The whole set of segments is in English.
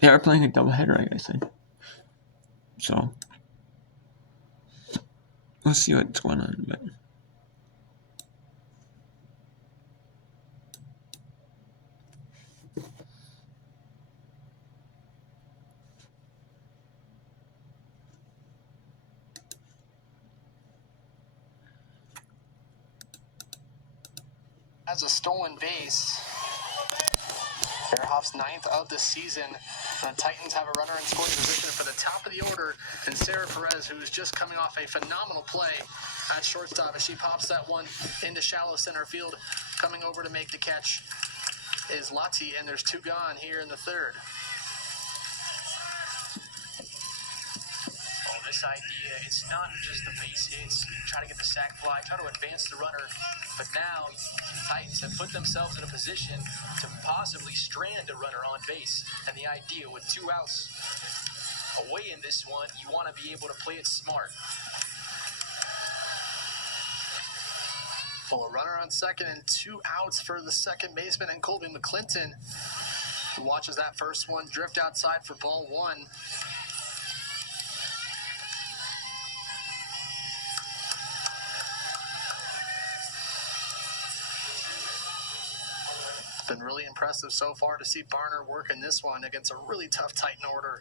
They are playing a doubleheader, like I said. So we'll see what's going on. But has a stolen base. Fairhoff's 9th of the season. The Titans have a runner in scoring position for the top of the order, and Sarah Perez, who's just coming off a phenomenal play at shortstop, as she pops that one into shallow center field. Coming over to make the catch is Lati, and there's 2 gone here in the 3rd. Well, this idea, it's not just the base hits, try to get the sac fly, try to advance the runner, but now Titans have put themselves in a position to possibly strand a runner on base. And the idea with 2 outs away in this one, you want to be able to play it smart. Well, a runner on second and 2 outs for the second baseman and Colby McClinton, who watches that first one drift outside for ball 1. Been really impressive so far to see Barner work in this one against a really tough Titan order.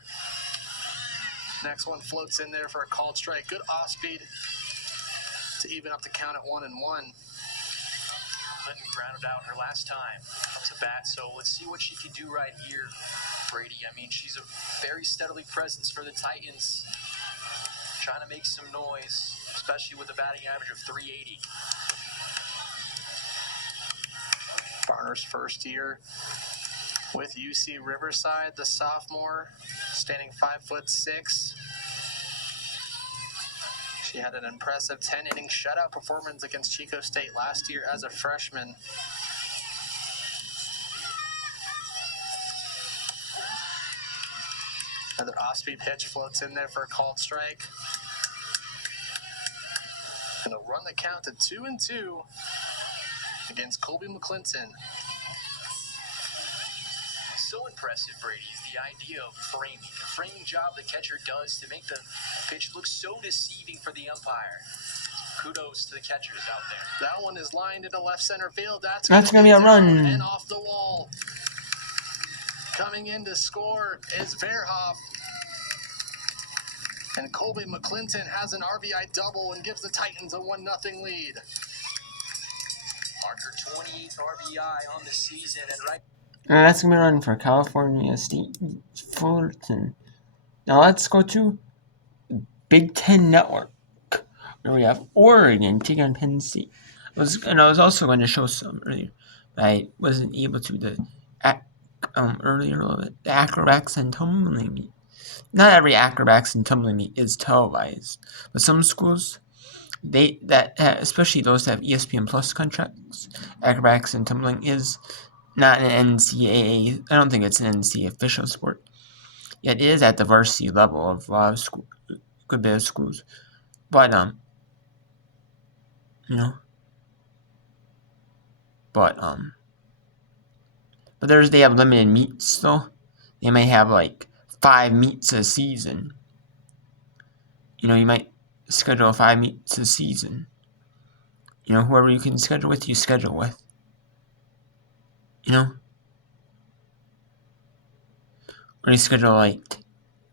Next one floats in there for a called strike. Good off speed to even up the count at 1-1. Clinton grounded out her last time up to bat, so let's see what she can do right here, Brady. I mean, she's a very steadily presence for the Titans, trying to make some noise, especially with a batting average of .380. Barner's first year with UC Riverside, the sophomore, standing 5'6". She had an impressive 10-inning shutout performance against Chico State last year as a freshman. Another off-speed pitch floats in there for a called strike. And they'll run the count to 2-2 against Colby McClinton. So impressive, Brady, is the idea of framing. The framing job the catcher does to make the pitch look so deceiving for the umpire. Kudos to the catchers out there. That one is lined into left center field. That's going to be a run. And off the wall. Coming in to score is Verhoff. And Colby McClinton has an RBI double and gives the Titans a 1-0 lead. Parker, 28th RBI on the season, and right. That's going to be a run for California State Fullerton. Now let's go to Big Ten Network, where we have Oregon taking on Penn State. I was also going to show some earlier, but I wasn't able to. Earlier a little bit, the acrobatics and tumbling meet. Not every acrobatics and tumbling meet is televised, but some schools, especially those that have ESPN Plus contracts, acrobatics and tumbling is not an NCAA. I don't think it's an NCAA official sport. Yet it is at the varsity level of a lot of schools, good bit of schools. But but they have limited meets though. They may have like 5 meets a season. You might schedule 5 meets a season. Whoever you can schedule with, you schedule with. Or you schedule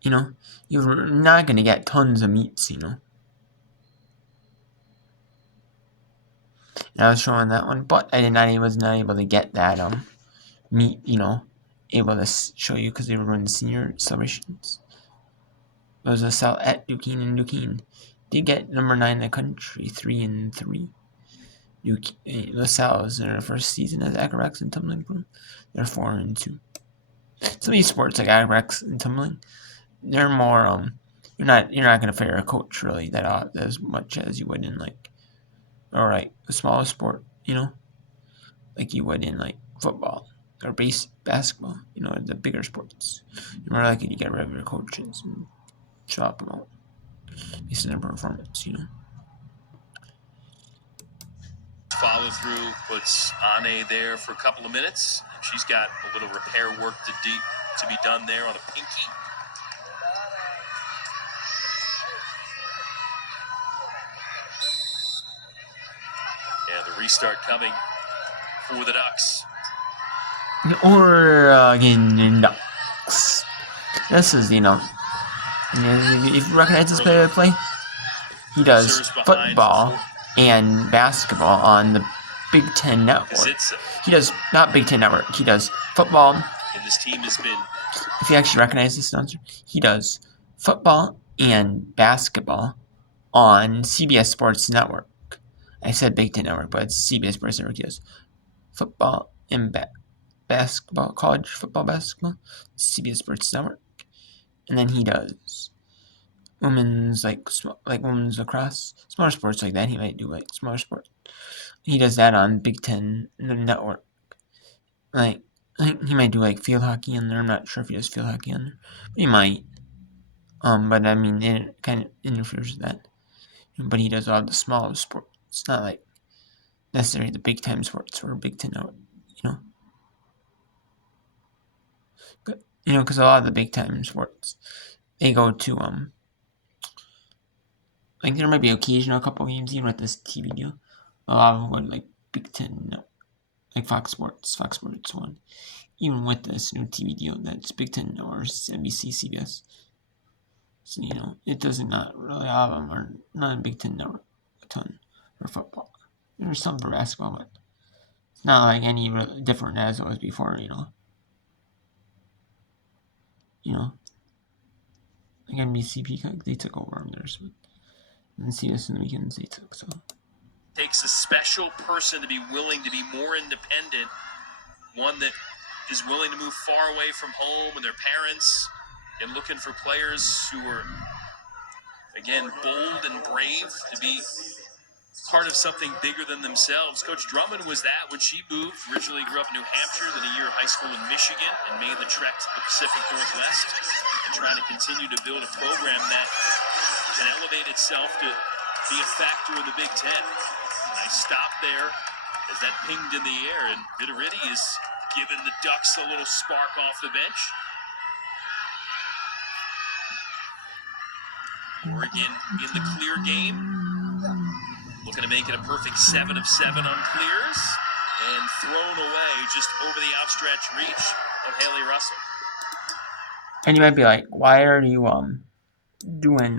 you're not gonna get tons of meets, And I was showing that one, but I was not able to get that meet, able to show you because they were running senior celebrations. It was a sell at Duquesne, and Duquesne did get number 9 in the country, 3-3. LaSalle is in their first season as acrobatics and tumbling pro. They're 4-2. Some of these sports like acrobatics and tumbling, they're more you're not gonna fire a coach really that as much as you would in a smaller sport, like you would in football or basketball, the bigger sports. You're more likely to get regular coaches and chop them out based on their performance, Follow through, puts Ane there for a couple of minutes. She's got a little repair work to to be done there on a pinky. And the restart coming for the Ducks. Oregon Ducks. This is, if you recognize this player to play, he does football and basketball on the Big Ten Network. He does, not Big Ten Network, he does football. And this team has been, if you actually recognize this announcer, he does football and basketball on CBS Sports Network. I said Big Ten Network, but it's CBS Sports Network. He does football and basketball, college football, basketball, CBS Sports Network. And then he does women's, women's lacrosse, smaller sports like that. He might do, smaller sports. He does that on Big Ten Network. I think he might do, field hockey in there. I'm not sure if he does field hockey in there. But he might. But I mean, it kind of interferes with that. But he does all the smaller sports. It's not, necessarily the big time sports or Big Ten Network, But, because a lot of the big time sports, they go to, there might be occasional couple games, even with this TV deal. A lot of them go to, Big Ten, Fox Sports 1. Even with this new TV deal, that's Big Ten or NBC, CBS. So, it doesn't not really, all of them are not in Big Ten Network a ton for football. There's some for basketball, but it's not any really different as it was before, NBC Peacock, they took over on theirs, but and CBS in the weekends they took, so. Takes a special person to be willing to be more independent, one that is willing to move far away from home and their parents, and looking for players who are, again, bold and brave to be part of something bigger than themselves. Coach Drummond was that when she moved. Originally grew up in New Hampshire, then a year of high school in Michigan, and made the trek to the Pacific Northwest, and trying to continue to build a program that can elevate itself to be a factor in the Big Ten. And I stopped there as that pinged in the air, and Vidaretti is giving the Ducks a little spark off the bench. Oregon in the clear game, looking to make it a perfect 7 of 7 on clears, and thrown away just over the outstretched reach of Haley Russell. And you might be like, why are you doing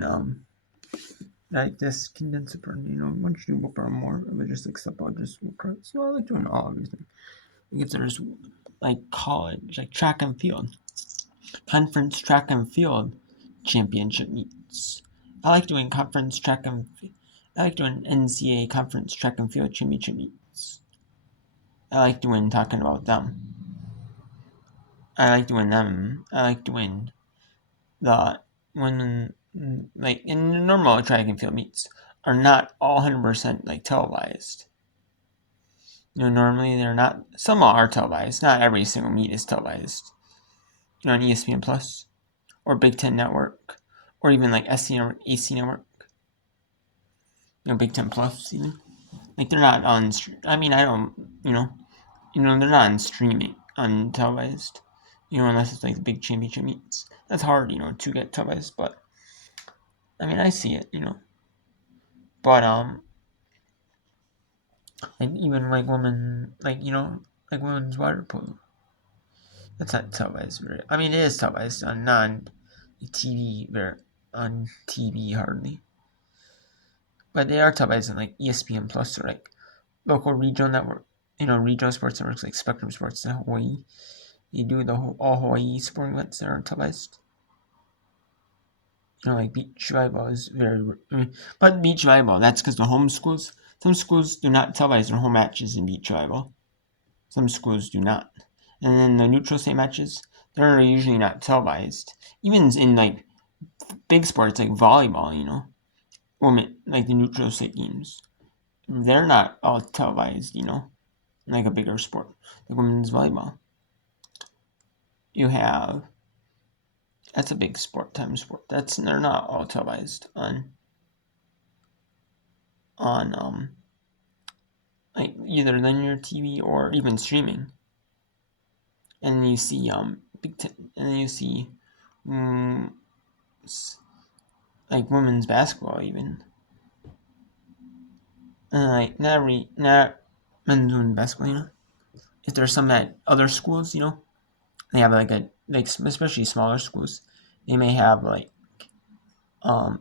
this condensed burn? Why don't you do burn more of it, just except I'll just work. So I like doing all everything. If there's college, track and field, conference track and field championship meets. I like doing conference track and I like doing NCAA conference track and field championship meets. I like talking about them. I like doing them. I like doing the when in normal track and field meets are not all 100% televised. Normally they're not. Some are televised. Not every single meet is televised. On ESPN Plus or Big Ten Network or even SC Network, AC Network. Big Ten Plus even. They're not on. I mean, I don't. They're not on streaming on televised. Unless it's the big championship meets. That's hard, to get televised. But I mean, I see it, But even women, women's water polo. That's not televised. I mean, it is televised on non-TV, on TV hardly. But they are televised on ESPN Plus or local regional network, regional sports networks like Spectrum Sports in Hawaii. They do all Hawaii sporting events that are televised. Beach volleyball is but beach volleyball, that's because the home schools, some schools do not televise their home matches in beach volleyball. Some schools do not. And then the neutral state matches, they're usually not televised. Even in big sports like volleyball, women, the neutral state games, they're not all televised, like a bigger sport, like women's volleyball. That's a big sport, they're not all televised on either linear TV or even streaming. And you see Big Ten, and then you see like women's basketball even. And like not men's women's basketball, you know. If there's some at other schools, you know, they have like especially smaller schools, they may have like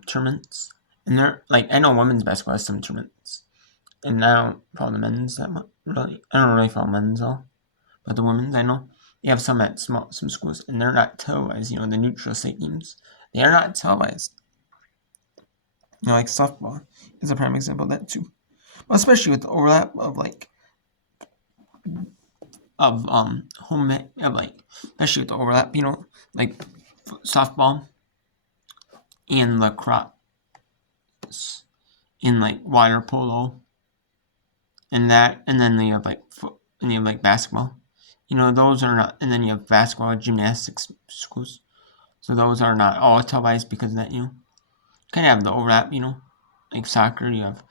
tournaments. And they're like I know women's basketball has some tournaments. And I don't follow the men's that much really. I don't really follow men's all. But the women's I know. They have some at some schools and they're not televised, you know, the neutral site games. They are not televised. You know, like softball is a prime example of that too. Well, especially with the overlap of like home of like especially with the overlap, you know, like softball and lacrosse in like water polo and that, and then you have like and you have like basketball. You know, those are not, and then you have basketball, gymnastics schools. So those are not all televised because of that, you know. Kind of have the overlap, you know. Like soccer, you have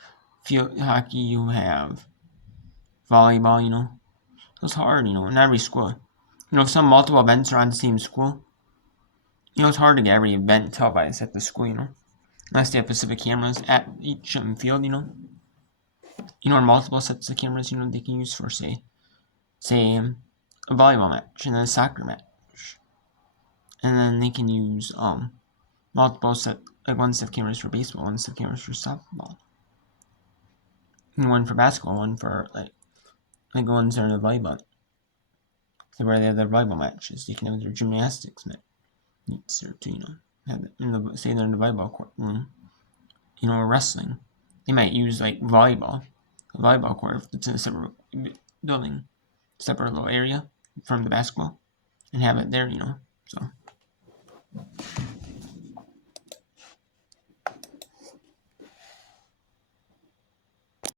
field hockey, you have volleyball, you know. So it's hard, you know, in every school. You know, if some multiple events are on the same school, you know, it's hard to get every event televised at the school, you know. Unless they have specific cameras at each field, you know. You know, or multiple sets of cameras, you know, they can use for, say a volleyball match and then a soccer match. And then they can use multiple like one set of cameras for baseball, one set of cameras for softball. And one for basketball, one for like ones that are the volleyball. So where they have their volleyball matches, you can have their gymnastics meets there too, you know. Have it say they're in the volleyball court room. You know, or wrestling. They might use like a volleyball court if it's in a separate building, separate little area from the basketball, and have it there, you know. So